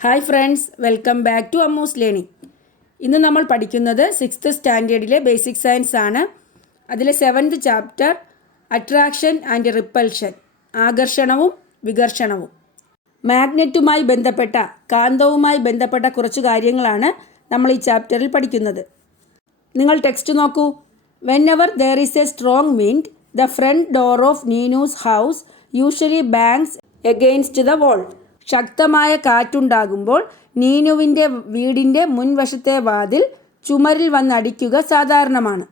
Hi friends, welcome back to Ammus learning. ഇന്ന് നമ്മൾ പഠിക്കുന്നത് 6th സ്റ്റാൻഡേർഡിലെ ബേസിക് സയൻസ് ആണ്. അതിലെ 7th chapter attraction and repulsion, ആകർഷണവും വികർഷണവും. മാഗ്നറ്റുമായി ബന്ധപ്പെട്ട, കാന്തവുമായി ബന്ധപ്പെട്ട കുറച്ച് കാര്യങ്ങളാണ് നമ്മൾ ഈ ചാപ്റ്ററിൽ പഠിക്കുന്നത്. നിങ്ങൾ ടെക്സ്റ്റ് നോക്കൂ. Whenever there is a strong wind, the front door of Neenu's house usually bangs against the wall. ശക്തമായ കാറ്റുണ്ടാകുമ്പോൾ നീനുവിൻ്റെ വീടിൻ്റെ മുൻവശത്തെ വാതിൽ ചുമരിൽ വന്നടിക്കുക സാധാരണമാണ്.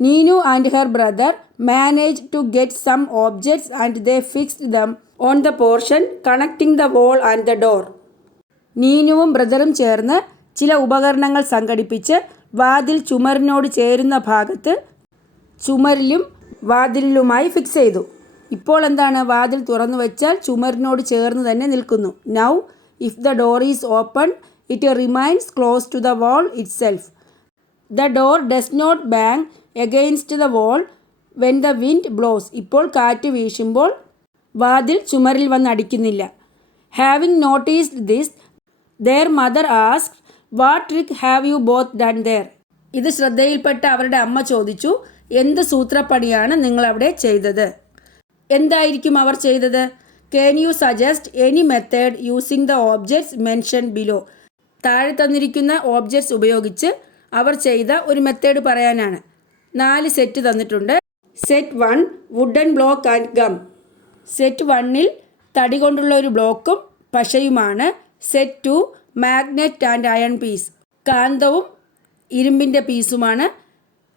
Neenu and her brother manage to get some objects and they fixed them on the portion connecting the wall and the door. നീനുവും ബ്രദറും ചേർന്ന് ചില ഉപകരണങ്ങൾ സംഘടിപ്പിച്ച് വാതിൽ ചുമരിനോട് ചേരുന്ന ഭാഗത്ത് ചുമരിലും വാതിലിലുമായി ഫിക്സ് ചെയ്തു. ഇപ്പോൾ എന്താണ്? വാതിൽ തുറന്നു വെച്ചാൽ ചുമരിനോട് ചേർന്ന് തന്നെ നിൽക്കുന്നു. Now if the door is open it remains close to the wall itself. The door does not bang against the wall when the wind blows. ഇപ്പോൾ കാറ്റ് വീശുമ്പോൾ വാതിൽ ചുമരിൽ വന്നടിക്കുന്നില്ല. Having noticed this their mother asked what trick have you both done there. ഇത് ശ്രദ്ധയിൽപ്പെട്ട അവരുടെ അമ്മ ചോദിച്ചു, എന്ത് സൂത്രപ്പണിയാണ് നിങ്ങളവിടെ ചെയ്തത്? എന്തായിരിക്കും അവർ ചെയ്തത്? Can you suggest any method using the objects mention below. താഴെ തന്നിരിക്കുന്ന ഓബ്ജെക്ട്സ് ഉപയോഗിച്ച് അവർ ചെയ്ത ഒരു മെത്തേഡ് പറയാനാണ്. 4 സെറ്റ് തന്നിട്ടുണ്ട്. Set 1 wooden block and gum. Set 1ൽ തടി കൊണ്ടുള്ള ഒരു ബ്ലോക്കും പശയുമാണ്. Set 2 magnet and iron piece, കാന്തവും ഇരുമ്പിൻ്റെ പീസുമാണ്.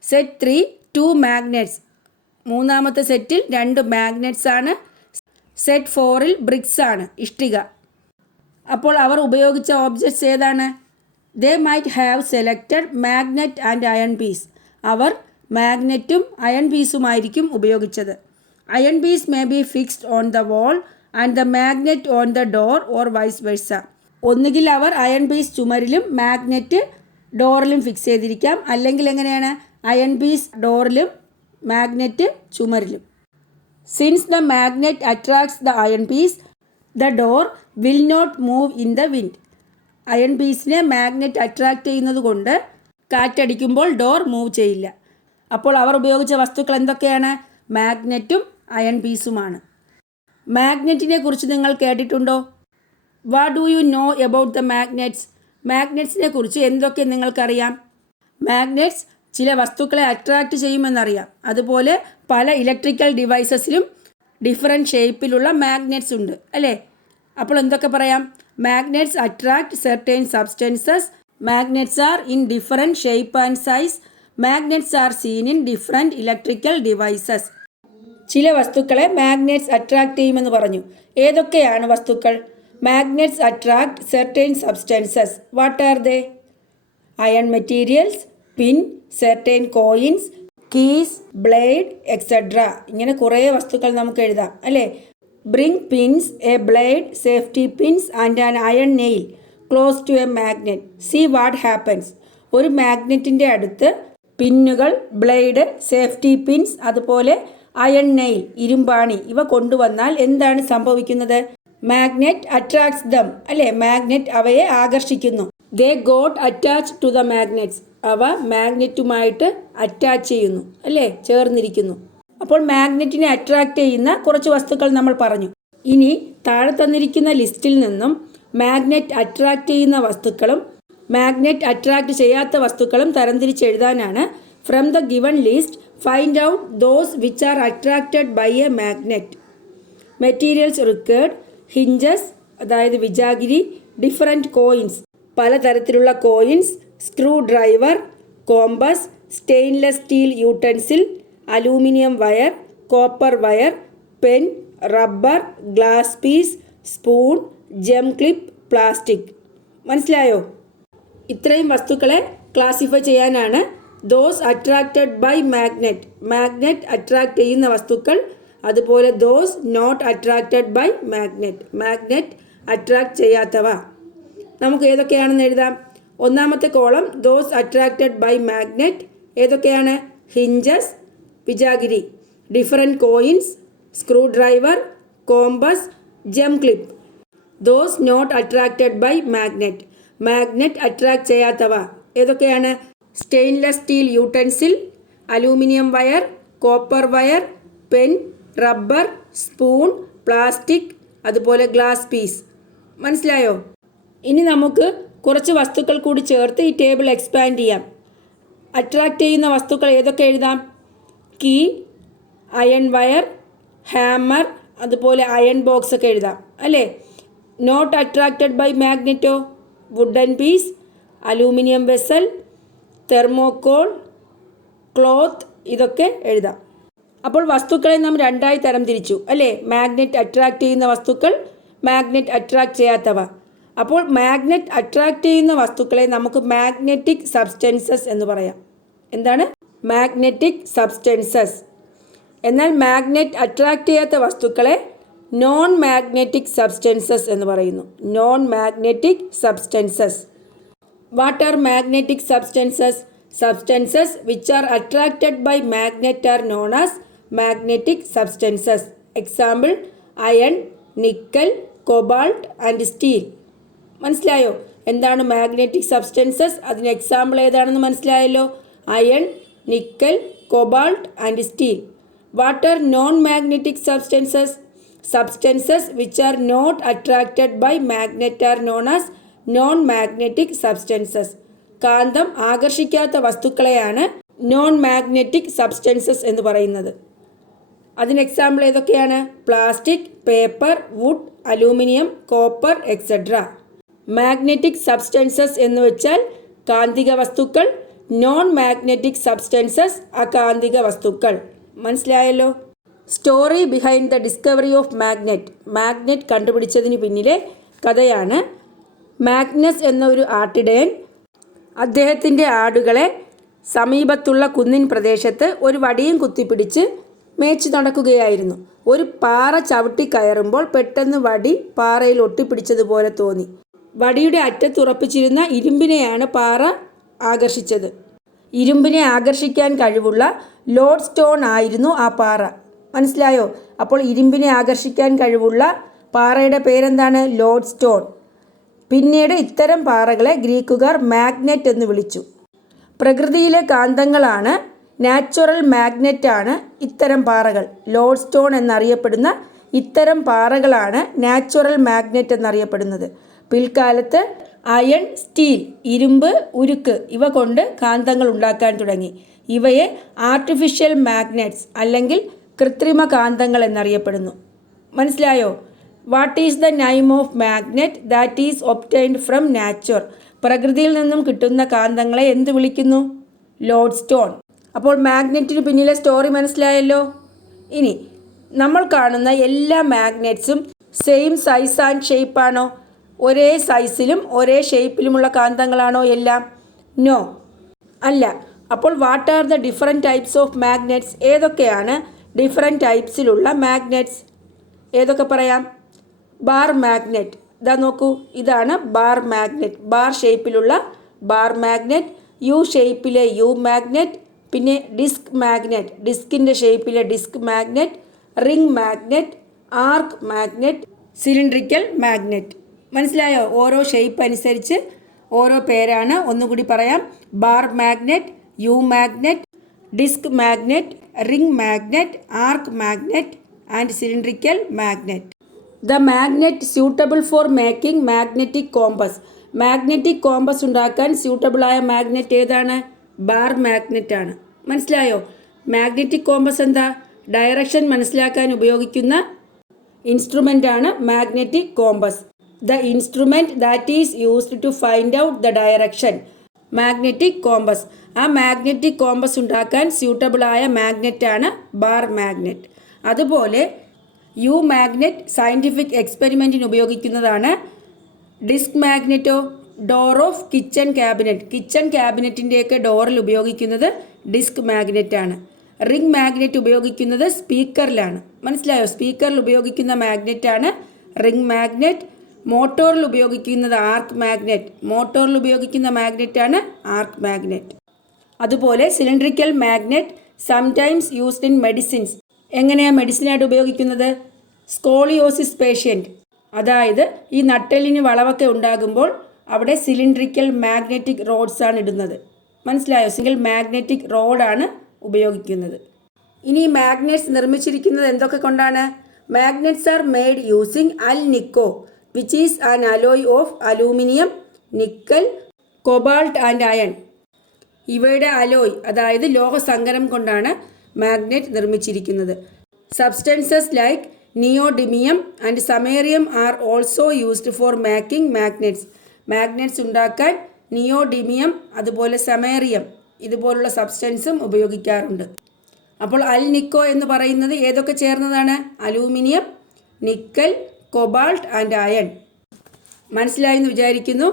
സെറ്റ് 3 2 മാഗ്നറ്റ്സ്, മൂന്നാമത്തെ സെറ്റിൽ 2 മാഗ്നറ്റ്സ് ആണ്. സെറ്റ് 4ൽ ബ്രിക്സ് ആണ്, ഇഷ്ടിക. അപ്പോൾ അവർ ഉപയോഗിച്ച ഓബ്ജക്ട്സ് ഏതാണ്? They might have selected magnet and iron piece. അവർ മാഗ്നറ്റും അയൺ പീസുമായിരിക്കും ഉപയോഗിച്ചത്. Iron piece may be fixed on the wall and the magnet on the door or vice versa. ഒന്നുകിൽ അവർ അയൺ പീസ് ചുമരിലും മാഗ്നറ്റ് ഡോറിലും ഫിക്സ് ചെയ്തിരിക്കാം, അല്ലെങ്കിൽ എങ്ങനെയാണ്? അയൺ പീസ് ഡോറിലും മാഗ്നറ്റ് ചുമരിലും. Since the magnet attracts the iron piece the door will not move in the wind. Iron പീസിനെ മാഗ്നറ്റ് അട്രാക്റ്റ് ചെയ്യുന്നത് കൊണ്ട് കാറ്റടിക്കുമ്പോൾ ഡോർ മൂവ് ചെയ്യില്ല. അപ്പോൾ അവർ ഉപയോഗിച്ച വസ്തുക്കൾ എന്തൊക്കെയാണ്? മാഗ്നറ്റും അയൺ പീസുമാണ്. മാഗ്നറ്റിനെ കുറിച്ച് നിങ്ങൾ കേട്ടിട്ടുണ്ടോ? What do you know about the magnets. മാഗ്നറ്റ്സിനെ കുറിച്ച് എന്തൊക്കെ നിങ്ങൾക്കറിയാം? മാഗ്നറ്റ്സ് ചില വസ്തുക്കളെ അട്രാക്റ്റ് ചെയ്യുമെന്നറിയാം. അതുപോലെ പല ഇലക്ട്രിക്കൽ ഡിവൈസസിലും ഡിഫറെൻറ്റ് ഷേപ്പിലുള്ള മാഗ്നറ്റ്സ് ഉണ്ട്, അല്ലേ? അപ്പോൾ എന്തൊക്കെ പറയാം? Magnets attract certain substances. Magnets are in different shape and size. Magnets are seen in different electrical devices. ചില വസ്തുക്കളെ മാഗ്നറ്റ്സ് അട്രാക്റ്റ് ചെയ്യുമെന്ന് പറഞ്ഞു. ഏതൊക്കെയാണ് വസ്തുക്കൾ? Magnets attract certain substances. What are they? Iron materials, pin, certain coins, keys, blade, etcetera. ഇങ്ങനെ കുറേ വസ്തുക്കൾ നമുക്ക് എഴുതാം, അല്ലേ? Bring pins, A blade, safety pins and an iron nail close to a magnet. See what happens. ഒരു മാഗ്നറ്റിൻ്റെ അടുത്ത് പിന്നുകൾ, ബ്ലേഡ്, സേഫ്റ്റി പിൻസ്, അതുപോലെ അയൺ നെയിൽ, ഇരുമ്പാണി, ഇവ കൊണ്ടുവന്നാൽ എന്താണ് സംഭവിക്കുന്നത്? മാഗ്നറ്റ് അട്രാക്ട്സ് ദം, അല്ലേ? മാഗ്നറ്റ് അവയെ ആകർഷിക്കുന്നു. They got attached to the magnets. അവ മാഗ്നറ്റുമായിട്ട് അറ്റാച്ച് ചെയ്യുന്നു, അല്ലേ? ചേർന്നിരിക്കുന്നു. അപ്പോൾ മാഗ്നറ്റിനെ അട്രാക്റ്റ് ചെയ്യുന്ന കുറച്ച് വസ്തുക്കൾ നമ്മൾ പറഞ്ഞു. ഇനി താഴെ തന്നിരിക്കുന്ന ലിസ്റ്റിൽ നിന്നും മാഗ്നറ്റ് അട്രാക്റ്റ് ചെയ്യുന്ന വസ്തുക്കളും മാഗ്നറ്റ് അട്രാക്റ്റ് ചെയ്യാത്ത വസ്തുക്കളും തരംതിരിച്ചെഴുതാനാണ്. From the given list find out those which are attracted by a magnet. Materials required: hinges, അതായത് വിജാഗിരി, ഡിഫറെൻറ്റ് കോയിൻസ്, പലതരത്തിലുള്ള coins, screw driver, compass, stainless steel utensil, aluminium wire, copper wire, pen, rubber, glass piece, spoon, gem clip, plastic. മനസ്സിലായോ? ഇത്രയും വസ്തുക്കളെ classify ചെയ്യാനാണ് those attracted by magnet. Magnet attract ചെയ്യുന്ന വസ്തുക്കൾ, അതുപോലെ those not attracted by magnet, magnet attract ചെയ്യാത്തവ. നമുക്ക് ഏതൊക്കെയാണെന്ന് എഴുതാം. ഒന്നാമത്തെ column those attracted by magnet. ഏതൊക്കെയാണ്? ഹിഞ്ചസ്, വിജാഗിരി, different coins, screw driver, compass, gem clip. Those not attracted by magnet. Magnet attract ചെയ്യാത്തവ ഏതൊക്കെയാണ്? Stainless steel utensil, aluminium wire, copper wire, pen, rubber, spoon, plastic, അതുപോലെ glass piece. മനസ്സിലായോ? ഇനി നമുക്ക് കുറച്ച് വസ്തുക്കൾ കൂടി ചേർത്ത് ഈ ടേബിൾ എക്സ്പാൻഡ് ചെയ്യാം. അട്രാക്റ്റ് ചെയ്യുന്ന വസ്തുക്കൾ ഏതൊക്കെ എഴുതാം? കീ, അയൺ വയർ, ഹാമർ, അതുപോലെ അയൺ ബോക്സ് ഒക്കെ എഴുതാം അല്ലേ? നോട്ട് അട്രാക്റ്റഡ് ബൈ മാഗ്നറ്റോ? Wooden piece, aluminium vessel, thermocol, cloth, ഇതൊക്കെ എഴുതാം. അപ്പോൾ വസ്തുക്കളെ നാം രണ്ടായി തരംതിരിച്ചു അല്ലേ? മാഗ്നറ്റ് അട്രാക്റ്റ് ചെയ്യുന്ന വസ്തുക്കൾ, മാഗ്നറ്റ് അട്രാക്റ്റ് ചെയ്യാത്തവ. അപ്പോൾ മാഗ്നറ്റ് അട്രാക്റ്റ് ചെയ്യുന്ന വസ്തുക്കളെ നമുക്ക് മാഗ്നറ്റിക് സബ്സ്റ്റൻസസ് എന്ന് പറയാം. എന്താണ്? Magnetic substances. എന്നാൽ മാഗ്നറ്റ് അട്രാക്റ്റ് ചെയ്യാത്ത വസ്തുക്കളെ നോൺ മാഗ്നറ്റിക് സബ്സ്റ്റൻസസ് എന്ന് പറയുന്നു. Non magnetic substances. What are magnetic substances? Substances which are attracted by magnet are known as magnetic substances. Example: iron, nickel, cobalt and steel. മനസ്സിലായോ? എന്താണ് magnetic substances? അതിന് example ഏതാണെന്ന് മനസ്സിലായല്ലോ. Iron, nickel, cobalt and steel. What are non magnetic substances? Substances which are not attracted by magnet are known as non magnetic substances. കാന്തം ആകർഷിക്കാത്ത വസ്തുക്കളെയാണ് non magnetic substances എന്ന് പറയുന്നത്. അതിന് എക്സാമ്പിൾ ഏതൊക്കെയാണ്? Plastic, paper, wood, aluminium, copper etcetera. Magnetic substances എന്ന് വെച്ചാൽ കാന്തിക വസ്തുക്കൾ, നോൺ മാഗ്നറ്റിക് സബ്സ്റ്റൻസസ് അകാന്തിക വസ്തുക്കൾ. മനസ്സിലായല്ലോ? Story behind the discovery of magnet. Magnet കണ്ടുപിടിച്ചതിന് പിന്നിലെ കഥയാണ്. മാഗ്നസ് എന്ന ഒരു ആട്ടിടയൻ അദ്ദേഹത്തിൻ്റെ ആടുകളെ സമീപത്തുള്ള കുന്നിൻ പ്രദേശത്ത് ഒരു വടിയും കുത്തിപ്പിടിച്ച് മേച്ചു നടക്കുകയായിരുന്നു. ഒരു പാറ ചവിട്ടി കയറുമ്പോൾ പെട്ടെന്ന് വടി പാറയിൽ ഒട്ടിപ്പിടിച്ചതുപോലെ തോന്നി. വടിയുടെ അറ്റത്തുറപ്പിച്ചിരുന്ന ഇരുമ്പിനെയാണ് പാറ ആകർഷിച്ചത്. ഇരുമ്പിനെ ആകർഷിക്കാൻ കഴിവുള്ള ലോഡ് സ്റ്റോൺ ആയിരുന്നു ആ പാറ. മനസ്സിലായോ? അപ്പോൾ ഇരുമ്പിനെ ആകർഷിക്കാൻ കഴിവുള്ള പാറയുടെ പേരെന്താണ്? Load stone. പിന്നീട് ഇത്തരം പാറകളെ ഗ്രീക്കുകാർ മാഗ്നറ്റ് എന്ന് വിളിച്ചു. പ്രകൃതിയിലെ കാന്തങ്ങളാണ്, നാച്ചുറൽ മാഗ്നറ്റ് ആണ് ഇത്തരം പാറകൾ. ലോഡ് സ്റ്റോൺ എന്നറിയപ്പെടുന്ന ഇത്തരം പാറകളാണ് നാച്ചുറൽ മാഗ്നറ്റ് എന്നറിയപ്പെടുന്നത്. പിൽക്കാലത്ത് അയൺ, സ്റ്റീൽ, ഇരുമ്പ്, ഉരുക്ക് ഇവ കൊണ്ട് കാന്തങ്ങൾ ഉണ്ടാക്കാൻ തുടങ്ങി. ഇവയെ ആർട്ടിഫിഷ്യൽ മാഗ്നറ്റ്സ് അല്ലെങ്കിൽ കൃത്രിമ കാന്തങ്ങൾ എന്നറിയപ്പെടുന്നു. മനസ്സിലായോ? What is the name of magnet that is obtained from nature? പ്രകൃതിയിൽ നിന്നും കിട്ടുന്ന കാന്തങ്ങളെ എന്ത് വിളിക്കുന്നു? Load stone. അപ്പോൾ മാഗ്നറ്റിന് പിന്നിലെ സ്റ്റോറി മനസ്സിലായല്ലോ. ഇനി നമ്മൾ കാണുന്ന എല്ലാ മാഗ്നറ്റ്സും സെയിം സൈസ് ആൻഡ് ഷേപ്പാണോ? ഒരേ സൈസിലും ഒരേ ഷേപ്പിലുമുള്ള കാന്തങ്ങളാണോ എല്ലാം? നോ, അല്ല. അപ്പോൾ what are the different types of magnets? ഏതൊക്കെയാണ് ഡിഫറെൻറ്റ് ടൈപ്സിലുള്ള മാഗ്നറ്റ്സ്? ഏതൊക്കെ പറയാം? Bar magnet. ഇതാ നോക്കൂ, ഇതാണ് ബാർ മാഗ്നറ്റ്. ബാർ ഷേപ്പിലുള്ള ബാർ മാഗ്നറ്റ്, യു ഷേപ്പിലെ യു മാഗ്നറ്റ്, പിന്നെ ഡിസ്ക് മാഗ്നറ്റ്, ഡിസ്കിൻ്റെ ഷേപ്പിലെ disc magnet, ring magnet, arc magnet, cylindrical magnet. മനസ്സിലായോ? ഓരോ ഷേപ്പ് അനുസരിച്ച് ഓരോ പേരാണ്. ഒന്നുകൂടി പറയാം: bar magnet, U magnet, disc magnet, ring magnet, arc magnet and cylindrical magnet. The magnet suitable for making magnetic compass. Magnetic compass ഉണ്ടാക്കാൻ സ്യൂട്ടബിളായ magnet ഏതാണ്? ബാർ മാഗ്നറ്റ് ആണ്. മനസ്സിലായോ? മാഗ്നറ്റിക് കോമ്പസ് എന്താ? ഡയറക്ഷൻ മനസ്സിലാക്കാൻ ഉപയോഗിക്കുന്ന ഇൻസ്ട്രുമെൻ്റ് ആണ് magnetic compass. The instrument that is used to find out the direction. Magnetic compass. ആ മാഗ്നറ്റിക് കോമ്പസ് ഉണ്ടാക്കാൻ സ്യൂട്ടബിളായ മാഗ്നറ്റാണ് ബാർ മാഗ്നറ്റ്. അതുപോലെ യു മാഗ്നറ്റ് സയൻറ്റിഫിക് എക്സ്പെരിമെൻറ്റിന് ഉപയോഗിക്കുന്നതാണ്. ഡിസ്ക് മാഗ്നറ്റോ? Door of kitchen cabinet. Kitchen ക്യാബിനറ്റിൻ്റെയൊക്കെ ഡോറിൽ ഉപയോഗിക്കുന്നത് ഡിസ്ക് മാഗ്നറ്റ് ആണ്. റിംഗ് മാഗ്നറ്റ് ഉപയോഗിക്കുന്നത് സ്പീക്കറിലാണ്. മനസ്സിലായോ? സ്പീക്കറിൽ ഉപയോഗിക്കുന്ന മാഗ്നറ്റാണ് റിംഗ് മാഗ്നറ്റ്. മോട്ടോറിൽ ഉപയോഗിക്കുന്നത് ആർക്ക് മാഗ്നറ്റ്. മോട്ടോറിൽ ഉപയോഗിക്കുന്ന മാഗ്നറ്റാണ് ആർക്ക് മാഗ്നറ്റ്. അതുപോലെ cylindrical magnet sometimes used in medicines. എങ്ങനെയാണ് മെഡിസിനായിട്ട് ഉപയോഗിക്കുന്നത്? സ്കോളിയോസിസ് പേഷ്യൻറ്റ് അതായത് ഈ നട്ടെല്ലിന് വളവൊക്കെ ഉണ്ടാകുമ്പോൾ അവിടെ സിലിണ്ട്രിക്കൽ മാഗ്നറ്റിക് റോഡ്സ് ആണ് ഇടുന്നത്. മനസ്സിലായോ? സിംഗിൾ മാഗ്നറ്റിക് റോഡാണ് ഉപയോഗിക്കുന്നത്. ഇനി മാഗ്നറ്റ്സ് നിർമ്മിച്ചിരിക്കുന്നത് എന്തൊക്കെ കൊണ്ടാണ്? Magnets are made using Al Nico which is an alloy of aluminium, nickel, cobalt and iron. ഇവയുടെ അലോയ് അതായത് ലോഹസങ്കരം കൊണ്ടാണ് മാഗ്നറ്റ് നിർമ്മിച്ചിരിക്കുന്നത്. Substances like neodymium and സമേറിയം are also used for making magnets. Magnets ഉണ്ടാക്കാൻ നിയോഡിമിയം അതുപോലെ സമേറിയം ഇതുപോലുള്ള സബ്സ്റ്റൻസും ഉപയോഗിക്കാറുണ്ട്. അപ്പോൾ അൽ നിക്കോ എന്ന് പറയുന്നത് ഏതൊക്കെ ചേർന്നതാണ്? Aluminium, nickel, cobalt and iron. മനസ്സിലായി എന്ന് വിചാരിക്കുന്നു.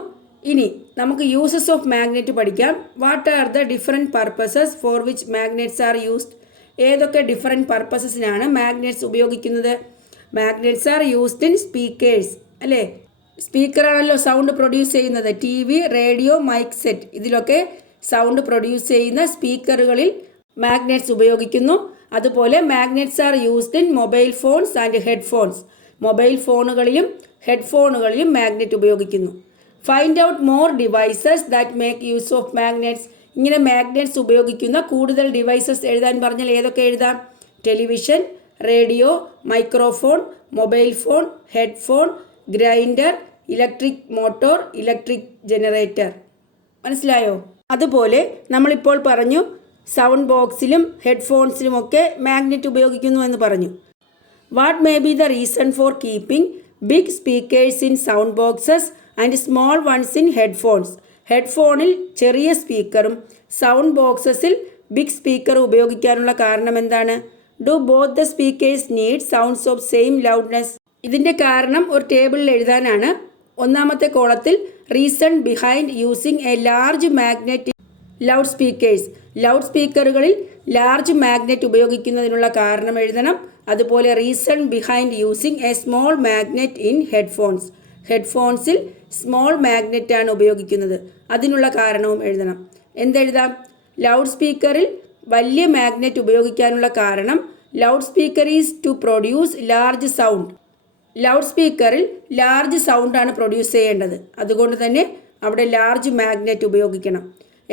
ഇനി നമുക്ക് യൂസസ് ഓഫ് മാഗ്നറ്റ് പഠിക്കാം. What are the different purposes for which magnets are used? ഏതൊക്കെ ഡിഫറെൻറ്റ് പർപ്പസസിനാണ് മാഗ്നറ്റ്സ് ഉപയോഗിക്കുന്നത്? Magnets are used in speakers, അല്ലേ? സ്പീക്കറാണല്ലോ സൗണ്ട് പ്രൊഡ്യൂസ് ചെയ്യുന്നത്. TV, റേഡിയോ, മൈക്ക് സെറ്റ് ഇതിലൊക്കെ സൗണ്ട് പ്രൊഡ്യൂസ് ചെയ്യുന്ന സ്പീക്കറുകളിൽ മാഗ്നറ്റ്സ് ഉപയോഗിക്കുന്നു. അതുപോലെ magnets are used in mobile phones and headphones. Mobile ഫോണുകളിലും ഹെഡ്ഫോണുകളിലും മാഗ്നറ്റ് ഉപയോഗിക്കുന്നു. Find out more devices that make use of magnets. ഇങ്ങനെ മാഗ്നറ്റ്സ് ഉപയോഗിക്കുന്ന കൂടുതൽ ഡിവൈസസ് എഴുതാൻ പറഞ്ഞാൽ ഏതൊക്കെ എഴുതാം? Television, radio, microphone, mobile phone, headphone, grinder, electric motor, electric generator. മനസ്സിലായോ? അതുപോലെ നമ്മളിപ്പോൾ പറഞ്ഞു സൗണ്ട് ബോക്സിലും ഹെഡ്ഫോൺസിലുമൊക്കെ മാഗ്നറ്റ് ഉപയോഗിക്കുന്നു എന്ന് പറഞ്ഞു. What may be the reason for keeping big speakers in sound boxes and small ones in headphones? ഹെഡ്ഫോണിൽ ചെറിയ സ്പീക്കറും സൗണ്ട് ബോക്സസിൽ ബിഗ് സ്പീക്കറും ഉപയോഗിക്കാനുള്ള കാരണം എന്താണ്? Do both the speakers need sounds of same loudness? ഇതിൻ്റെ കാരണം ഒരു ടേബിളിൽ എഴുതാനാണ്. ഒന്നാമത്തെ കോളത്തിൽ reason behind using a large magnet loud speakers. Loud സ്പീക്കറുകളിൽ ലാർജ് മാഗ്നറ്റ് ഉപയോഗിക്കുന്നതിനുള്ള കാരണം എഴുതണം. അതുപോലെ reason behind using a small magnet in headphones. ഹെഡ്ഫോൺസിൽ small magnet ആണ് ഉപയോഗിക്കുന്നത്, അതിനുള്ള കാരണവും എഴുതണം. എന്തെഴുതാം? ലൗഡ് സ്പീക്കറിൽ വലിയ മാഗ്നറ്റ് ഉപയോഗിക്കാനുള്ള കാരണം loud speaker is to produce large sound. Loud സ്പീക്കറിൽ ലാർജ് സൗണ്ടാണ് പ്രൊഡ്യൂസ് ചെയ്യേണ്ടത്, അതുകൊണ്ട് തന്നെ അവിടെ ലാർജ് മാഗ്നറ്റ് ഉപയോഗിക്കണം.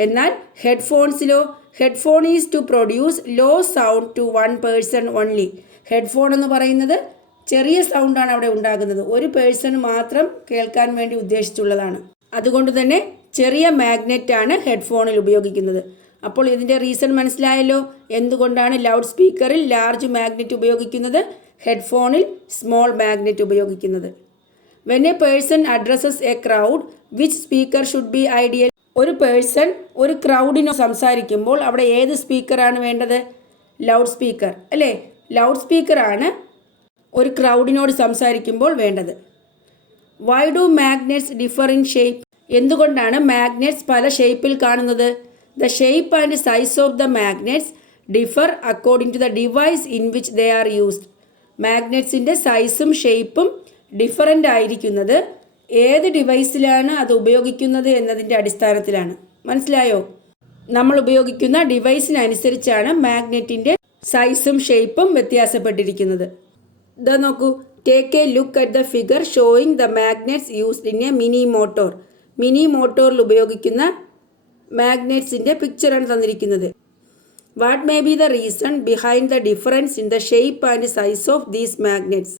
എന്നാൽ ഹെഡ്ഫോൺസിലോ headphone is to produce low sound to one person only. Headphone എന്ന് പറയുന്നത് ചെറിയ സൗണ്ടാണ് അവിടെ ഉണ്ടാകുന്നത്, ഒരു പേഴ്സൺ മാത്രം കേൾക്കാൻ വേണ്ടി ഉദ്ദേശിച്ചുള്ളതാണ്. അതുകൊണ്ട് തന്നെ ചെറിയ മാഗ്നറ്റാണ് ഹെഡ്ഫോണിൽ ഉപയോഗിക്കുന്നത്. അപ്പോൾ ഇതിൻ്റെ റീസൺ മനസ്സിലായല്ലോ, എന്തുകൊണ്ടാണ് ലൗഡ് സ്പീക്കറിൽ ലാർജ് മാഗ്നറ്റ് ഉപയോഗിക്കുന്നത്, ഹെഡ്ഫോണിൽ സ്മോൾ മാഗ്നറ്റ് ഉപയോഗിക്കുന്നത്. When a person addresses a crowd which speaker should be ideal? ഒരു പേഴ്സൺ ഒരു ക്രൗഡിനോ സംസാരിക്കുമ്പോൾ അവിടെ ഏത് സ്പീക്കറാണ് വേണ്ടത്? ലൗഡ് സ്പീക്കർ, അല്ലേ? ലൗഡ് സ്പീക്കറാണ് ഒരു ക്രൗഡിനോട് സംസാരിക്കുമ്പോൾ വേണ്ടത്. Why do magnets differ in shape? എന്തുകൊണ്ടാണ് മാഗ്നറ്റ്സ് പല ഷേപ്പിൽ കാണുന്നത്? The shape and size of the magnets differ according to the device in which they are used. മാഗ്നറ്റ്സിൻ്റെ സൈസും ഷേപ്പും ഡിഫറൻ്റ് ആയിരിക്കുന്നത് ഏത് ഡിവൈസിലാണ് അത് ഉപയോഗിക്കുന്നത് എന്നതിൻ്റെ അടിസ്ഥാനത്തിലാണ്. മനസ്സിലായോ? നമ്മൾ ഉപയോഗിക്കുന്ന ഡിവൈസിനനുസരിച്ചാണ് മാഗ്നറ്റിൻ്റെ സൈസും ഷേപ്പും വ്യത്യാസപ്പെട്ടിരിക്കുന്നത്. ഇതാ നോക്കൂ, take a look at the figure showing the magnets used in a mini motor. Mini മോട്ടോറിൽ ഉപയോഗിക്കുന്ന മാഗ്നറ്റ്സിൻ്റെ പിക്ചറാണ് തന്നിരിക്കുന്നത്. What may be the reason behind the difference in the shape and size of these magnets?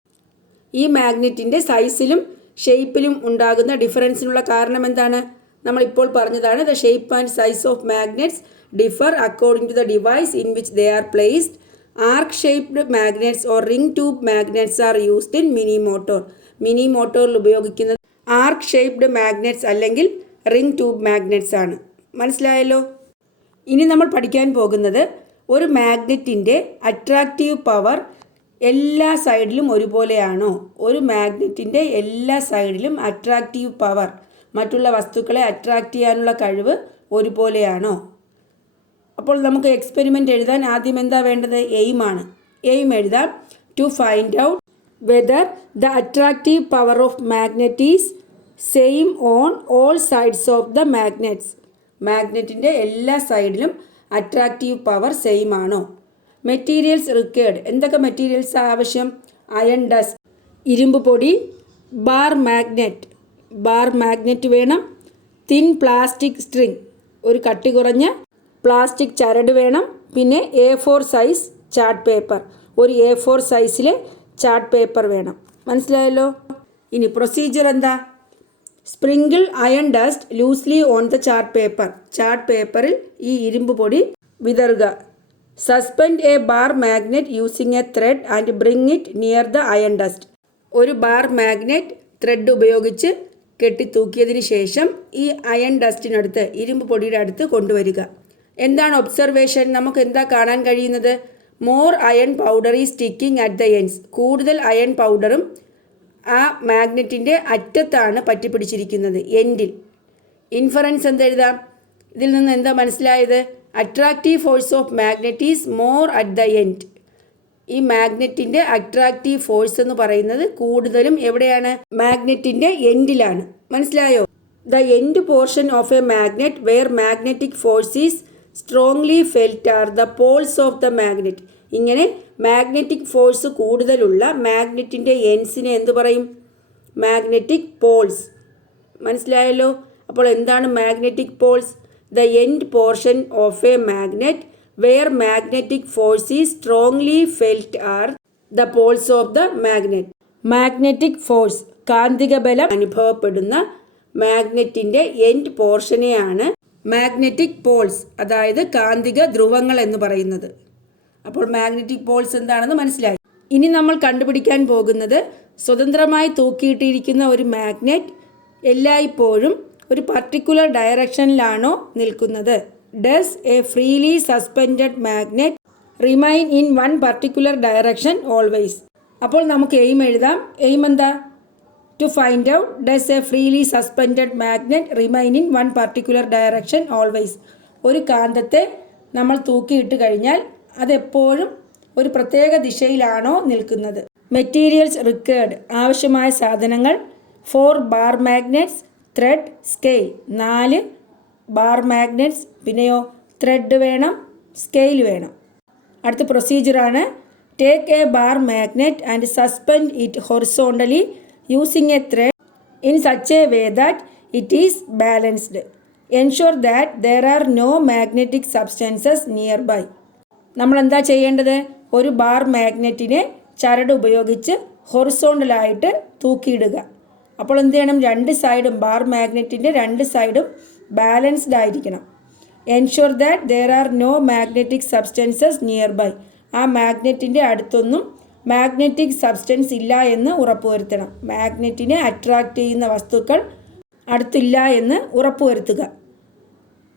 ഈ മാഗ്നറ്റിൻ്റെ സൈസിലും ഷേപ്പിലും ഉണ്ടാകുന്ന ഡിഫറൻസിനുള്ള കാരണം എന്താണ്? നമ്മളിപ്പോൾ പറഞ്ഞതാണ്. The shape and size of magnets differ according to the device in which they are placed. Arc shaped magnets or ring tube magnets are used in mini motor. Mini മോട്ടോറിൽ ഉപയോഗിക്കുന്നത് arc shaped magnets അല്ലെങ്കിൽ ring tube magnets ആണ്. മനസ്സിലായല്ലോ? ഇനി നമ്മൾ പഠിക്കാൻ പോകുന്നത് ഒരു മാഗ്നറ്റിൻ്റെ അട്രാക്റ്റീവ് പവർ എല്ലാ സൈഡിലും ഒരുപോലെയാണോ? ഒരു മാഗ്നറ്റിൻ്റെ എല്ലാ സൈഡിലും അട്രാക്റ്റീവ് പവർ, മറ്റുള്ള വസ്തുക്കളെ അട്രാക്റ്റ് ചെയ്യാനുള്ള കഴിവ് ഒരുപോലെയാണോ? അപ്പോൾ നമുക്ക് എക്സ്പെരിമെൻ്റ് എഴുതാൻ ആദ്യം എന്താ വേണ്ടത്? എയിമാണ്. എയിം എഴുതാം. To find out whether the attractive power of magnet is same on all sides of the magnets. മാഗ്നറ്റിൻ്റെ എല്ലാ സൈഡിലും അട്രാക്റ്റീവ് പവർ സെയിം ആണോ? Materials required. എന്തൊക്കെ മെറ്റീരിയൽസ് ആവശ്യം? അയൺ ഡസ്റ്റ്, ഇരുമ്പ് പൊടി, ബാർ മാഗ്നറ്റ് വേണം. തിൻ പ്ലാസ്റ്റിക് സ്ട്രിങ്, ഒരു കട്ടി കുറഞ്ഞ പ്ലാസ്റ്റിക് ചരട് വേണം. പിന്നെ A4 സൈസ് ചാർട്ട് പേപ്പർ, ഒരു A4 സൈസിലെ ചാർട്ട് പേപ്പർ വേണം. മനസ്സിലായല്ലോ? ഇനി പ്രൊസീജിയർ എന്താ? Sprinkle iron dust loosely on the chart paper. Chart പേപ്പറിൽ ഈ ഇരുമ്പ് പൊടി വിതറുക. Suspend a bar magnet using a thread and bring it near the iron dust. ഒരു ബാർ മാഗ്നറ്റ് ത്രെഡ് ഉപയോഗിച്ച് കെട്ടിത്തൂക്കിയതിന് ശേഷം ഈ അയൺ ഡസ്റ്റിനടുത്ത്, ഇരുമ്പ് പൊടിയുടെ അടുത്ത് കൊണ്ടുവരിക. എന്താണ് ഒബ്സർവേഷൻ? നമുക്ക് എന്താ കാണാൻ കഴിയുന്നത്? മോർ അയൺ പൗഡർ ഈ സ്റ്റിക്കിംഗ് അറ്റ് ദ എൻഡ്സ്. കൂടുതൽ അയൺ പൗഡറും ആ മാഗ്നറ്റിൻ്റെ അറ്റത്താണ് പറ്റിപ്പിടിച്ചിരിക്കുന്നത്, എൻഡിൽ. ഇൻഫറൻസ് എന്തെഴുതാം? ഇതിൽ നിന്ന് എന്താ മനസ്സിലായത്? Attractive force of magnet is more at the end. ഈ മാഗ്നറ്റിൻ്റെ അട്രാക്റ്റീവ് ഫോഴ്സ് എന്ന് പറയുന്നത് കൂടുതലും എവിടെയാണ്? മാഗ്നറ്റിൻ്റെ എൻഡിലാണ്. മനസ്സിലായോ? The end portion of a magnet where magnetic force is strongly felt are the poles of the magnet. ഇങ്ങനെ മാഗ്നറ്റിക് ഫോഴ്സ് കൂടുതലുള്ള മാഗ്നറ്റിൻ്റെ എൻഡ്സിനെ എന്ത് പറയും? Magnetic poles. മനസ്സിലായല്ലോ? അപ്പോൾ എന്താണ് magnetic poles? The end portion of a magnet where magnetic force is strongly felt are the poles of the magnet. Magnetic force, കാന്തിക ബലം അനുഭവപ്പെടുന്ന മാഗ്നറ്റിൻ്റെ എൻഡ് പോർഷനെയാണ് മാഗ്നറ്റിക് പോൾസ്, അതായത് കാന്തിക ധ്രുവങ്ങൾ എന്ന് പറയുന്നത്. അപ്പോൾ മാഗ്നറ്റിക് പോൾസ് എന്താണെന്ന് മനസ്സിലായി. ഇനി നമ്മൾ കണ്ടുപിടിക്കാൻ പോകുന്നത്, സ്വതന്ത്രമായി തൂക്കിയിട്ടിരിക്കുന്ന ഒരു മാഗ്നറ്റ് എല്ലായ്പ്പോഴും ഒരു പർട്ടിക്കുലർ ഡയറക്ഷനിലാണോ നിൽക്കുന്നത്? Does a freely suspended magnet remain in one particular direction always? അപ്പോൾ നമുക്ക് എയിം എഴുതാം. എയിം എന്താ? To find out does a freely suspended magnet remain in one particular direction always. ഒരു കാന്തത്തെ നമ്മൾ തൂക്കിയിട്ട് കഴിഞ്ഞാൽ അതെപ്പോഴും ഒരു പ്രത്യേക ദിശയിലാണോ നിൽക്കുന്നത്? മെറ്റീരിയൽസ് റിക്വയർഡ്, ആവശ്യമായ സാധനങ്ങൾ. 4 bar magnets, thread, scale. 4 bar magnets, പിന്നെയോ ത്രെഡ് വേണം, സ്കെയിൽ വേണം. അടുത്ത പ്രൊസീജിയറാണ്, take a bar magnet and suspend it horizontally using a thread in such a way that it is balanced. Ensure that there are no magnetic substances near by. നമ്മൾ എന്താ ചെയ്യേണ്ടത്? ഒരു bar മാഗ്നറ്റിനെ ചരട് ഉപയോഗിച്ച് ഹൊറിസോണ്ടലായിട്ട് തൂക്കിയിടുക. അപ്പോൾ എന്ത് ചെയ്യണം? രണ്ട് സൈഡും, ബാർ മാഗ്നറ്റിൻ്റെ രണ്ട് സൈഡും ബാലൻസ്ഡ് ആയിരിക്കണം. Ensure that there are no magnetic substances near by. ആ മാഗ്നറ്റിൻ്റെ അടുത്തൊന്നും മാഗ്നറ്റിക് സബ്സ്റ്റൻസ് ഇല്ല എന്ന് ഉറപ്പുവരുത്തണം. മാഗ്നറ്റിനെ അട്രാക്റ്റ് ചെയ്യുന്ന വസ്തുക്കൾ അടുത്തില്ല എന്ന് ഉറപ്പുവരുത്തുക.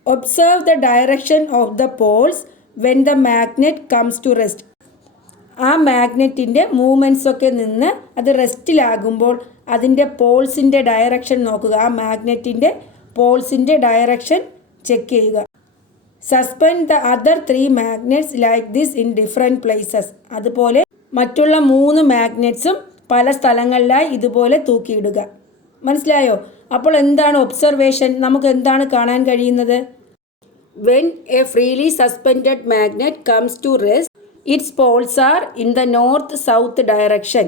Observe the direction of the poles when the magnet comes to rest. ആ മാഗ്നറ്റിൻ്റെ മൂവ്മെൻറ്റ്സൊക്കെ നിന്ന് അത് റെസ്റ്റിലാകുമ്പോൾ അതിൻ്റെ പോൾസിൻ്റെ ഡയറക്ഷൻ നോക്കുക. ആ മാഗ്നറ്റിൻ്റെ പോൾസിൻ്റെ ഡയറക്ഷൻ ചെക്ക് ചെയ്യുക. Suspend the other 3 magnets like this in different places. അതുപോലെ മറ്റുള്ള 3 മാഗ്നറ്റ്സും പല സ്ഥലങ്ങളിലായി ഇതുപോലെ തൂക്കിയിടുക. മനസ്സിലായോ? അപ്പോൾ എന്താണ് ഒബ്സർവേഷൻ? നമുക്ക് എന്താണ് കാണാൻ കഴിയുന്നത്? When a freely suspended magnet comes to rest, its poles are in the north-south direction.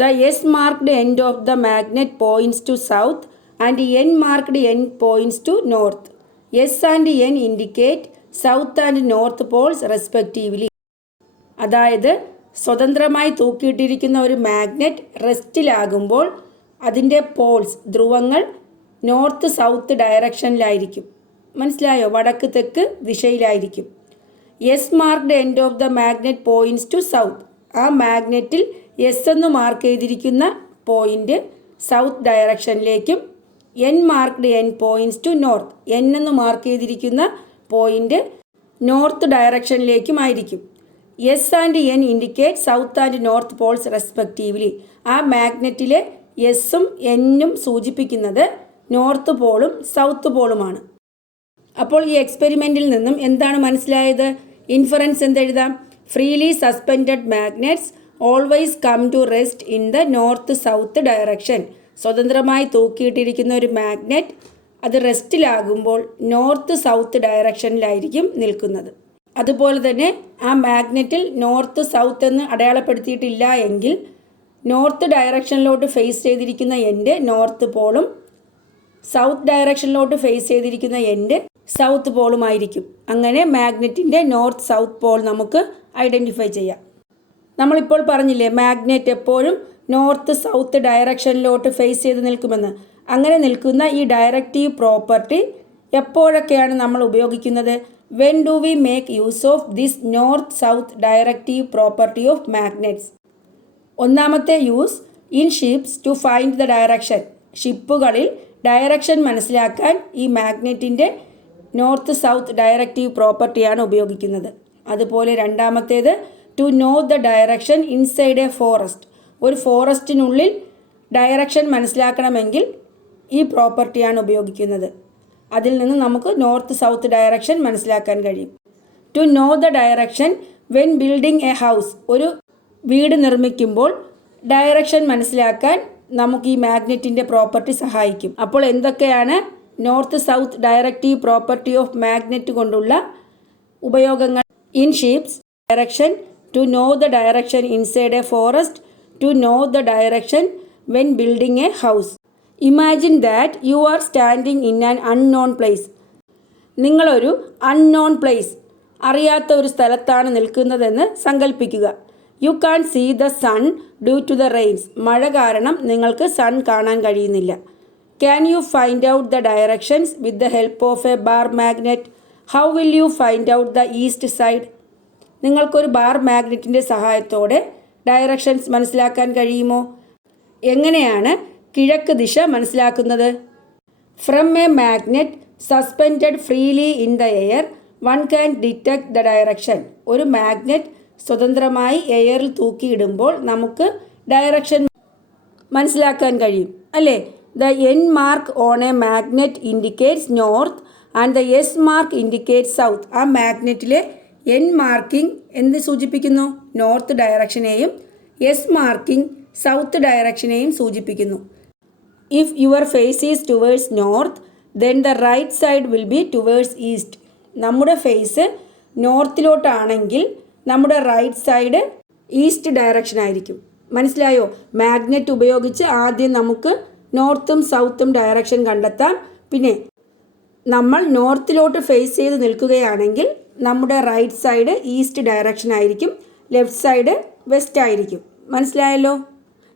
The S-marked end of the magnet points to south and N-marked end points to north. S and N indicate south and north poles respectively. അതായത് സ്വതന്ത്രമായി തൂക്കിയിട്ടിരിക്കുന്ന ഒരു magnet റെസ്റ്റിലാകുമ്പോൾ അതിൻ്റെ Paul's, ധ്രുവങ്ങൾ north south ഡയറക്ഷനിലായിരിക്കും. മനസ്സിലായോ? വടക്ക് തെക്ക് ദിശയിലായിരിക്കും. S marked end of the magnet points to south. ആ മാഗ്നറ്റിൽ എസ് എന്ന് മാർക്ക് ചെയ്തിരിക്കുന്ന പോയിൻ്റ് സൗത്ത് ഡയറക്ഷനിലേക്കും N marked N points to north. N എന്ന് മാർക്ക് ചെയ്തിരിക്കുന്ന പോയിൻ്റ് നോർത്ത് ഡയറക്ഷനിലേക്കും ആയിരിക്കും. S and N indicate south and north poles respectively. ആ മാഗ്നറ്റിലെ എസ്സും എന്നും സൂചിപ്പിക്കുന്നത് നോർത്ത് പോളും സൗത്ത് പോളുമാണ്. അപ്പോൾ ഈ എക്സ്പെരിമെൻറ്റിൽ നിന്നും എന്താണ് മനസ്സിലായത്? ഇൻഫറൻസ് എന്തെഴുതാം? Freely suspended magnets always come to rest in the north south direction. സ്വതന്ത്രമായി തൂക്കിയിട്ടിരിക്കുന്ന ഒരു മാഗ്നറ്റ് അത് റെസ്റ്റിലാകുമ്പോൾ നോർത്ത് സൗത്ത് ഡയറക്ഷനിലായിരിക്കും നിൽക്കുന്നത്. അതുപോലെ തന്നെ ആ മാഗ്നറ്റിൽ നോർത്ത് സൗത്ത് എന്ന് അടയാളപ്പെടുത്തിയിട്ടില്ല എങ്കിൽ നോർത്ത് ഡയറക്ഷനിലോട്ട് ഫേസ് ചെയ്തിരിക്കുന്ന എൻഡ് നോർത്ത് പോളും സൗത്ത് ഡയറക്ഷനിലോട്ട് ഫേസ് ചെയ്തിരിക്കുന്ന എൻഡ് സൗത്ത് പോളുമായിരിക്കും. അങ്ങനെ മാഗ്നറ്റിൻ്റെ നോർത്ത് സൗത്ത് പോൾ നമുക്ക് ഐഡൻറ്റിഫൈ ചെയ്യാം. നമ്മളിപ്പോൾ പറഞ്ഞില്ലേ മാഗ്നറ്റ് എപ്പോഴും നോർത്ത് സൗത്ത് ഡയറക്ഷനിലോട്ട് ഫേസ് ചെയ്ത് നിൽക്കുമെന്ന്. അങ്ങനെ നിൽക്കുന്ന ഈ ഡയറക്റ്റീവ് പ്രോപ്പർട്ടി എപ്പോഴൊക്കെയാണ് നമ്മൾ ഉപയോഗിക്കുന്നത്? When do we make use of this north south directive property of magnets? ഒന്നാമത്തെ use in ships to find the direction. ഷിപ്പുകളിൽ ഡയറക്ഷൻ മനസ്സിലാക്കാൻ ഈ മാഗ്നറ്റിൻ്റെ നോർത്ത് സൗത്ത് ഡയറക്റ്റീവ് പ്രോപ്പർട്ടിയാണ് ഉപയോഗിക്കുന്നത്. അതുപോലെ രണ്ടാമത്തേത് to know the direction inside a forest. ഒരു ഫോറസ്റ്റിനുള്ളിൽ ഡയറക്ഷൻ മനസ്സിലാക്കണമെങ്കിൽ ഈ പ്രോപ്പർട്ടിയാണ് ഉപയോഗിക്കുന്നത്. അതിൽ നിന്ന് നമുക്ക് നോർത്ത് സൗത്ത് ഡയറക്ഷൻ മനസ്സിലാക്കാൻ കഴിയും. To know the direction when building a house. ഒരു വീട് നിർമ്മിക്കുമ്പോൾ ഡയറക്ഷൻ മനസ്സിലാക്കാൻ നമുക്ക് ഈ മാഗ്നറ്റിൻ്റെ പ്രോപ്പർട്ടി സഹായിക്കും. അപ്പോൾ എന്തൊക്കെയാണ് north south directive property of magnet കൊണ്ടുള്ള ഉപയോഗങ്ങൾ? In ships, direction, to know the direction inside a forest, to know the direction when building a house. Imagine that you are standing in an unknown place. നിങ്ങളൊരു unknown place, അറിയാത്ത ഒരു സ്ഥലത്താണ് നിൽക്കുന്നതെന്ന് സങ്കല്പിക്കുക. You can't see the sun due to the rains. മഴ കാരണം നിങ്ങൾക്ക് sun കാണാൻ കഴിയുന്നില്ല. Can you find out the directions with the help of a bar magnet? How will you find out the east side? നിങ്ങൾക്കൊരു bar മാഗ്നറ്റിൻ്റെ സഹായത്തോടെ directions മനസ്സിലാക്കാൻ കഴിയുമോ? എങ്ങനെയാണ് കിഴക്ക് ദിശ മനസ്സിലാക്കുന്നത്? From a magnet suspended freely in the air one can detect the direction. ഒരു മാഗ്നറ്റ് സ്വതന്ത്രമായി എയറിൽ തൂക്കിയിടുമ്പോൾ നമുക്ക് ഡയറക്ഷൻ മനസ്സിലാക്കാൻ കഴിയും, അല്ലേ? The N mark on a magnet indicates north and the S mark indicates south. ആ മാഗ്നറ്റിലെ എൻ മാർക്കിംഗ് എന്ത് സൂചിപ്പിക്കുന്നു? നോർത്ത് ഡയറക്ഷനെയും എസ് മാർക്കിംഗ് സൗത്ത് ഡയറക്ഷനെയും സൂചിപ്പിക്കുന്നു. If your face is towards north then the right side will be towards east. നമ്മുടെ face നോർത്തിലോട്ടാണെങ്കിൽ നമ്മുടെ റൈറ്റ് സൈഡ് ഈസ്റ്റ് ഡയറക്ഷൻ ആയിരിക്കും. മനസ്സിലായോ? മാഗ്നറ്റ് ഉപയോഗിച്ച് ആദ്യം നമുക്ക് നോർത്തും സൗത്തും ഡയറക്ഷൻ കണ്ടെത്താം. പിന്നെ നമ്മൾ നോർത്തിലോട്ട് ഫേസ് ചെയ്ത് നിൽക്കുകയാണെങ്കിൽ നമ്മുടെ റൈറ്റ് സൈഡ് ഈസ്റ്റ് ഡയറക്ഷൻ ആയിരിക്കും, ലെഫ്റ്റ് സൈഡ് വെസ്റ്റ് ആയിരിക്കും. മനസ്സിലായല്ലോ?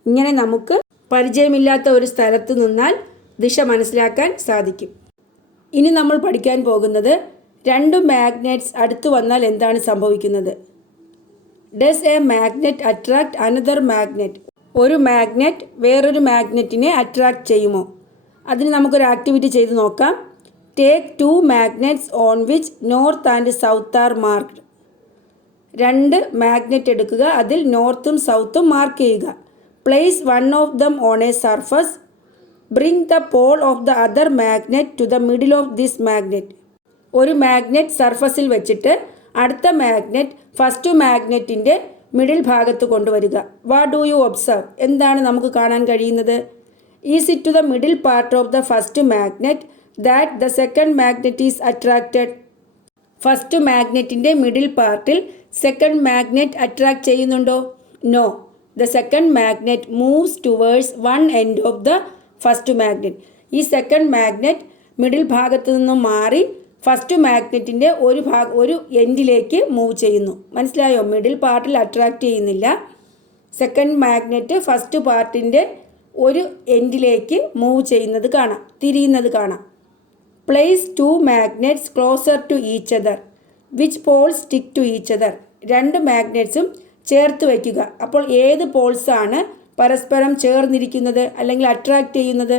ഇങ്ങനെ നമുക്ക് പരിചയമില്ലാത്ത ഒരു സ്ഥലത്ത് നിന്നാൽ ദിശ മനസ്സിലാക്കാൻ സാധിക്കും. ഇനി നമ്മൾ പഠിക്കാൻ പോകുന്നത് രണ്ട് മാഗ്നറ്റ്സ് അടുത്ത് വന്നാൽ എന്താണ് സംഭവിക്കുന്നത്? Does a magnet attract another magnet? ഒരു മാഗ്നറ്റ് വേറൊരു മാഗ്നറ്റിനെ അട്രാക്ട് ചെയ്യുമോ? അതിന് നമുക്കൊരു ആക്ടിവിറ്റി ചെയ്ത് നോക്കാം. Take two magnets on which north and south are marked. രണ്ട് മാഗ്നറ്റ് എടുക്കുക, അതിൽ നോർത്തും സൗത്തും മാർക്ക് ചെയ്യുക. Place one of them on a surface. Bring the pole of the other magnet to the middle of this magnet. ഒരു magnet സർഫസിൽ വെച്ചിട്ട് അടുത്ത മാഗ്നറ്റ് ഫസ്റ്റ് മാഗ്നറ്റിൻ്റെ മിഡിൽ ഭാഗത്ത് കൊണ്ടുവരിക. What do you observe? എന്താണ് നമുക്ക് കാണാൻ കഴിയുന്നത്? Is it to the middle part of the first magnet that the second magnet is attracted? First മാഗ്നറ്റിൻ്റെ മിഡിൽ പാർട്ടിൽ സെക്കൻഡ് മാഗ്നറ്റ് അട്രാക്ട് ചെയ്യുന്നുണ്ടോ? No. The second magnet moves towards one end of the first magnet. ഈ second magnet middle ഭാഗത്ത് നിന്നും മാറി first മാഗ്നറ്റിൻ്റെ ഒരു എൻഡിലേക്ക് move ചെയ്യുന്നു. മനസ്സിലായോ? മിഡിൽ പാർട്ടിൽ അട്രാക്റ്റ് ചെയ്യുന്നില്ല. സെക്കൻഡ് മാഗ്നറ്റ് ഫസ്റ്റ് പാർട്ടിൻ്റെ ഒരു എൻഡിലേക്ക് മൂവ് ചെയ്യുന്നത് കാണാം, തിരിയുന്നത് കാണാം. Place two magnets closer to each other. Which poles stick to each other? രണ്ട് മാഗ്നറ്റ്സും ചേർത്ത് വയ്ക്കുക. അപ്പോൾ ഏത് പോൾസാണ് പരസ്പരം ചേർന്നിരിക്കുന്നത് അല്ലെങ്കിൽ അട്രാക്റ്റ് ചെയ്യുന്നത്?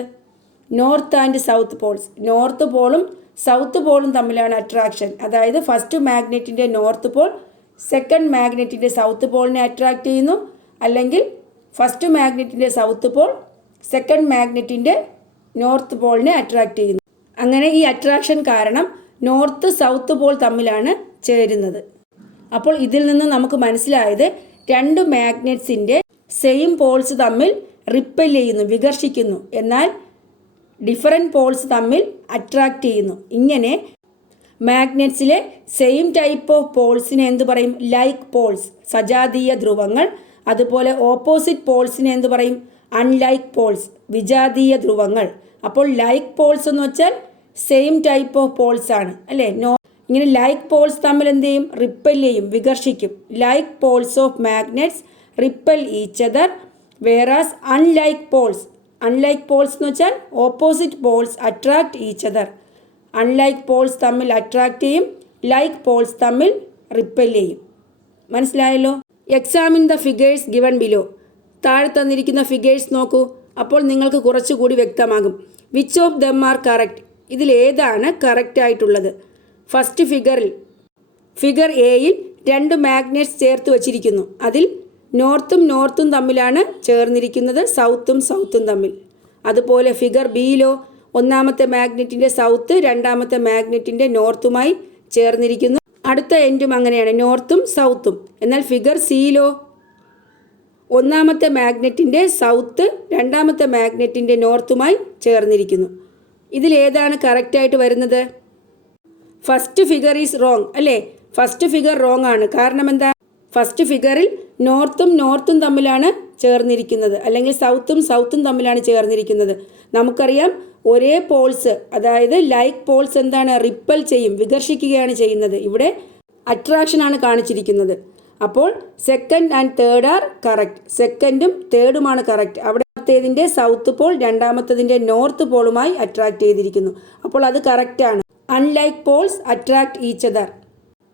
North and south poles. North പോളും സൗത്ത് പോളും തമ്മിലാണ് അട്രാക്ഷൻ. അതായത് ഫസ്റ്റ് മാഗ്നറ്റിൻ്റെ നോർത്ത് പോൾ സെക്കൻഡ് മാഗ്നറ്റിൻ്റെ സൗത്ത് പോളിനെ അട്രാക്റ്റ് ചെയ്യുന്നു, അല്ലെങ്കിൽ ഫസ്റ്റ് മാഗ്നറ്റിൻ്റെ സൗത്ത് പോൾ സെക്കൻഡ് മാഗ്നറ്റിൻ്റെ നോർത്ത് പോളിനെ അട്രാക്റ്റ് ചെയ്യുന്നു. അങ്ങനെ ഈ അട്രാക്ഷൻ കാരണം നോർത്ത് സൗത്ത് പോൾ തമ്മിലാണ് ചേരുന്നത്. അപ്പോൾ ഇതിൽ നിന്ന് നമുക്ക് മനസ്സിലായത് രണ്ട് മാഗ്നറ്റ്സിൻ്റെ സെയിം പോൾസ് തമ്മിൽ റിപ്പൽ ചെയ്യുന്നു, വികർഷിക്കുന്നു, എന്നാൽ ഡിഫറൻറ്റ് പോൾസ് തമ്മിൽ അട്രാക്റ്റ് ചെയ്യുന്നു. ഇങ്ങനെ മാഗ്നറ്റ്സിലെ സെയിം ടൈപ്പ് ഓഫ് പോൾസിനെ എന്ത് പറയും? ലൈക്ക് പോൾസ്, സജാതീയ ധ്രുവങ്ങൾ. അതുപോലെ ഓപ്പോസിറ്റ് പോൾസിനെ എന്ത് പറയും? അൺലൈക്ക് പോൾസ്, വിജാതീയ ധ്രുവങ്ങൾ. അപ്പോൾ ലൈക്ക് പോൾസ് എന്ന് വെച്ചാൽ സെയിം ടൈപ്പ് ഓഫ് പോൾസ് ആണ് അല്ലേ? ഇങ്ങനെ ലൈക്ക് പോൾസ് തമ്മിൽ എന്ത് ചെയ്യും? റിപ്പൽ ചെയ്യും, വികർഷിക്കും. Like poles of magnets repel each other whereas unlike poles എന്ന് വെച്ചാൽ opposite poles attract each other. Unlike poles തമ്മിൽ അട്രാക്ട് ചെയ്യും, ലൈക്ക് പോൾസ് തമ്മിൽ റിപ്പൽ ചെയ്യും. മനസ്സിലായല്ലോ? Examine the figures given below. താഴെ തന്നിരിക്കുന്ന ഫിഗേഴ്സ് നോക്കൂ. അപ്പോൾ നിങ്ങൾക്ക് കുറച്ചുകൂടി വ്യക്തമാകും. Which of them are correct? ഇതിൽ ഏതാണ് കറക്റ്റ് ആയിട്ടുള്ളത്? ഫസ്റ്റ് ഫിഗർ എയിൽ 2 മാഗ്നറ്റ്സ് ചേർത്ത് വച്ചിരിക്കുന്നു. അതിൽ നോർത്തും തമ്മിലാണ് ചേർന്നിരിക്കുന്നത്, സൗത്തും തമ്മിൽ. അതുപോലെ ഫിഗർ ബിയിലോ ഒന്നാമത്തെ മാഗ്നറ്റിൻ്റെ സൗത്ത് രണ്ടാമത്തെ മാഗ്നറ്റിൻ്റെ നോർത്തുമായി ചേർന്നിരിക്കുന്നു. അടുത്ത എൻഡും അങ്ങനെയാണ്, നോർത്തും സൗത്തും. എന്നാൽ ഫിഗർ സിയിലോ ഒന്നാമത്തെ മാഗ്നറ്റിൻ്റെ സൗത്ത് രണ്ടാമത്തെ മാഗ്നറ്റിൻ്റെ നോർത്തുമായി ചേർന്നിരിക്കുന്നു. ഇതിലേതാണ് കറക്റ്റായിട്ട് വരുന്നത്? ഫസ്റ്റ് ഫിഗർ ഈസ് റോങ് അല്ലേ? ഫസ്റ്റ് ഫിഗർ റോങ് ആണ്. കാരണം എന്താ? ഫസ്റ്റ് ഫിഗറിൽ നോർത്തും തമ്മിലാണ് ചേർന്നിരിക്കുന്നത്, അല്ലെങ്കിൽ സൗത്തും തമ്മിലാണ് ചേർന്നിരിക്കുന്നത്. നമുക്കറിയാം ഒരേ പോൾസ്, അതായത് ലൈക്ക് പോൾസ് എന്താണ്? റിപ്പൽ ചെയ്യും, വികർഷിക്കുകയാണ് ചെയ്യുന്നത്. ഇവിടെ അട്രാക്ഷനാണ് കാണിച്ചിരിക്കുന്നത്. അപ്പോൾ second and third are correct. സെക്കൻഡും തേർഡുമാണ് കറക്റ്റ്. അവിടത്തേതിൻ്റെ സൗത്ത് പോൾ രണ്ടാമത്തതിൻ്റെ നോർത്ത് പോളുമായി അട്രാക്ട് ചെയ്തിരിക്കുന്നു. അപ്പോൾ അത് കറക്റ്റാണ്. Unlike poles attract each other.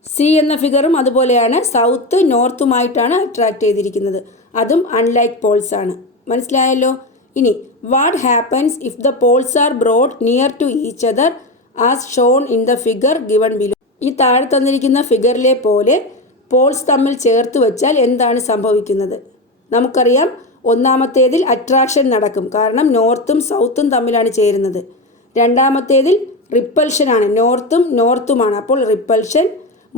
C എന്ന ഫിഗറും അതുപോലെയാണ്, സൗത്ത് നോർത്തുമായിട്ടാണ് അട്രാക്ട് ചെയ്തിരിക്കുന്നത്. അതും അൺലൈക്ക് പോൾസ് ആണ്. മനസ്സിലായല്ലോ? ഇനി what happens if the poles are brought near to each other as shown in the figure given below. ഈ താഴെ തന്നിരിക്കുന്ന ഫിഗറിലെ പോലെ പോൾസ് തമ്മിൽ ചേർത്ത് വെച്ചാൽ എന്താണ് സംഭവിക്കുന്നത്? നമുക്കറിയാം ഒന്നാമത്തേതിൽ അട്രാക്ഷൻ നടക്കും, കാരണം നോർത്തും സൗത്തും തമ്മിലാണ് ചേരുന്നത്. രണ്ടാമത്തേതിൽ റിപ്പൽഷനാണ്, നോർത്തുമാണ്, അപ്പോൾ റിപ്പൽഷൻ.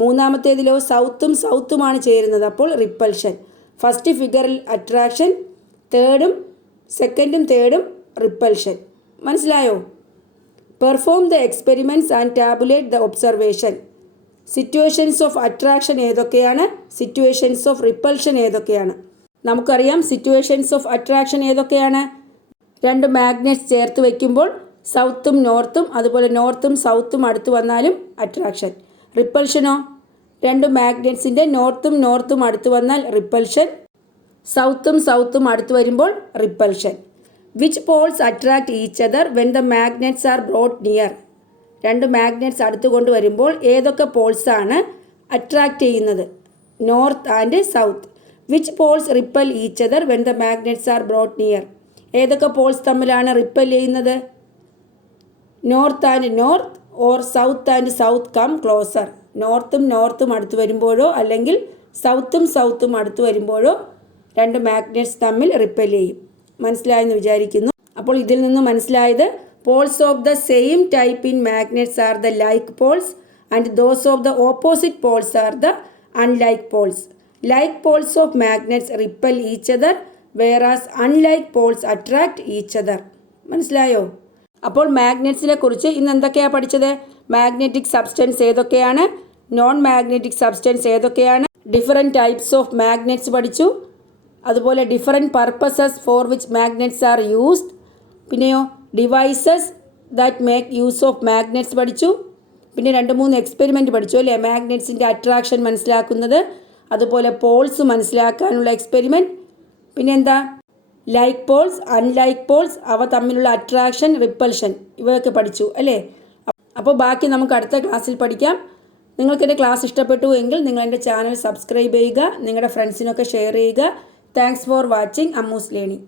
മൂന്നാമത്തേതിലോ സൗത്തുമാണ് ചേരുന്നത്, അപ്പോൾ റിപ്പൽഷൻ. ഫസ്റ്റ് ഫിഗറിൽ അട്രാക്ഷൻ, സെക്കൻഡും തേർഡും റിപ്പൽഷൻ. മനസ്സിലായോ? Perform the experiments and tabulate the observation. Situations of attraction ഏതൊക്കെയാണ്? സിറ്റുവേഷൻസ് ഓഫ് റിപ്പൽഷൻ ഏതൊക്കെയാണ്? നമുക്കറിയാം സിറ്റുവേഷൻസ് ഓഫ് അട്രാക്ഷൻ ഏതൊക്കെയാണ്? 2 മാഗ്നറ്റ്സ് ചേർത്ത് വയ്ക്കുമ്പോൾ സൗത്തും നോർത്തും, അതുപോലെ നോർത്തും സൗത്തും അടുത്ത് വന്നാലും അട്രാക്ഷൻ. റിപ്പൽഷനോ? 2 മാഗ്നറ്റ്സിൻ്റെ നോർത്തും അടുത്ത് വന്നാൽ റിപ്പൽഷൻ, സൗത്തും അടുത്ത് വരുമ്പോൾ repulsion. Which poles attract each other when the magnets are brought near. 2 magnets അടുത്ത് കൊണ്ടുവരുമ്പോൾ ഏതൊക്കെ പോൾസാണ് അട്രാക്ട് ചെയ്യുന്നത്? North and south. Which poles repel each other when the magnets are brought near. ഏതൊക്കെ പോൾസ് തമ്മിലാണ് റിപ്പൽ ചെയ്യുന്നത്? North and north or south and south come closer. നോർത്തും അടുത്ത് വരുമ്പോഴോ അല്ലെങ്കിൽ സൗത്തും അടുത്ത് വരുമ്പോഴോ 2 മാഗ്നറ്റ്സ് തമ്മിൽ റിപ്പൽ ചെയ്യും. മനസ്സിലായെന്ന് വിചാരിക്കുന്നു. അപ്പോൾ ഇതിൽ നിന്ന് മനസ്സിലായത് poles of the same type in magnets are the like poles and those of the opposite poles are the unlike poles. Like poles of magnets repel each other whereas unlike poles attract each other. മനസ്സിലായോ? അപ്പോൾ മാഗ്നറ്റ്സിനെ കുറിച്ച് ഇന്ന് എന്തൊക്കെയാണ് പഠിച്ചത്? Magnetic substance ഏതൊക്കെയാണ്, non magnetic substance ഏതൊക്കെയാണ്, different types of magnets പഠിച്ചു. അതുപോലെ different purposes for which magnets are used. പിന്നെയോ devices that make use of magnets പഠിച്ചു. പിന്നെ 2-3 എക്സ്പെരിമെൻറ്റ് പഠിച്ചു അല്ലേ? മാഗ്നറ്റ്സിൻ്റെ അട്രാക്ഷൻ മനസ്സിലാക്കുന്നത്, അതുപോലെ പോൾസ് മനസ്സിലാക്കാനുള്ള എക്സ്പെരിമെൻറ്റ്. പിന്നെ എന്താ? ലൈക്ക് പോൾസ്, അൺലൈക്ക് പോൾസ്, അവ തമ്മിലുള്ള അട്രാക്ഷൻ, റിപ്പൽഷൻ, ഇവയൊക്കെ പഠിച്ചു അല്ലേ? അപ്പോൾ ബാക്കി നമുക്ക് അടുത്ത ക്ലാസ്സിൽ പഠിക്കാം. നിങ്ങൾക്ക് എൻ്റെ ക്ലാസ് ഇഷ്ടപ്പെട്ടു എങ്കിൽ നിങ്ങൾ എൻ്റെ ചാനൽ സബ്സ്ക്രൈബ് ചെയ്യുക, നിങ്ങളുടെ ഫ്രണ്ട്സിനൊക്കെ ഷെയർ ചെയ്യുക. Thanks for watching Ammu's learning.